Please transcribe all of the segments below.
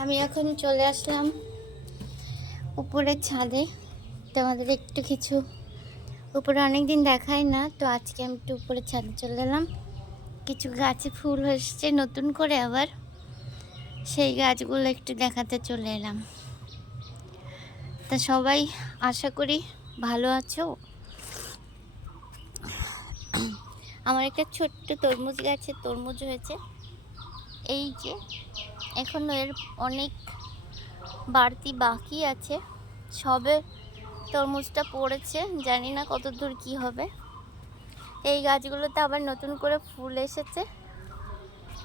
আমি এখন চলে আসলাম উপরের ছাদে। তোমাদের একটু কিছু উপরে অনেক দিন দেখাই না, তো আজকে আমি একটু উপরের ছাদে চলে এলাম। কিছু গাছে ফুল এসছে নতুন করে, আবার সেই গাছগুলো একটু দেখাতে চলে এলাম। তা সবাই আশা করি ভালো আছো। আমার একটা ছোট্ট তরমুজ গাছে তরমুজ হয়েছে, এই যে এখনো এর অনেক বাড়তি বাকি আছে। সবে তরমুজটা পড়েছে, জানি না কত দূর কী হবে। এই গাছগুলোতে আবার নতুন করে ফুল এসেছে,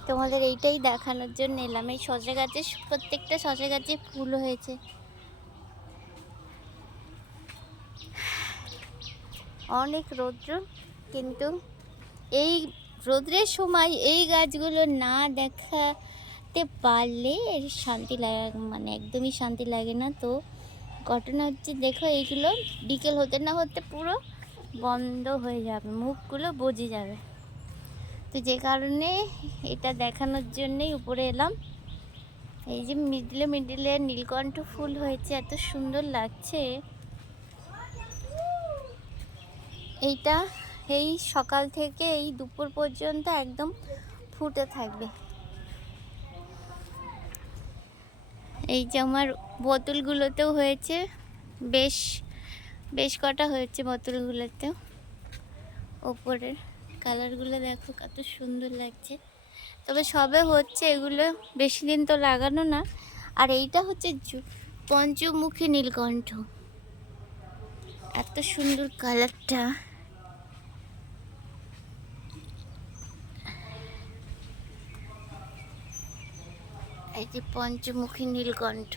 তোমাদের এইটাই দেখানোর জন্য এলাম। এই শসা গাছে প্রত্যেকটা শসা গাছে ফুল হয়েছে। অনেক রৌদ্র, কিন্তু এই রৌদ্রের সময় এই গাছগুলো না দেখাতে পারলে এর শান্তি লাগে, মানে একদমই শান্তি লাগে না। তো ঘটনা হচ্ছে, দেখো এইগুলো বিকেল হতে না হতে পুরো বন্ধ হয়ে যাবে, মুখগুলো বুজে যাবে। তো যে কারণে এটা দেখানোর জন্যই উপরে এলাম। এই যে মিডলে মিডলে নীলকণ্ঠ ফুল হয়েছে, এত সুন্দর লাগছে। এইটা এই সকাল থেকে এই দুপুর পর্যন্ত একদম ফুটে থাকবে। এই যে আমার বোতলগুলোতেও হয়েছে, বেশ বেশ কটা হয়েছে বোতলগুলোতেও। ওপরের কালারগুলো দেখো কত সুন্দর লাগছে। তবে সবে হচ্ছে, এগুলো বেশি দিন তো লাগানো না। আর এইটা হচ্ছে পঞ্চমুখী নীলকণ্ঠ, এত সুন্দর কালারটা। এই যে পঞ্চমুখী নীলকণ্ঠ।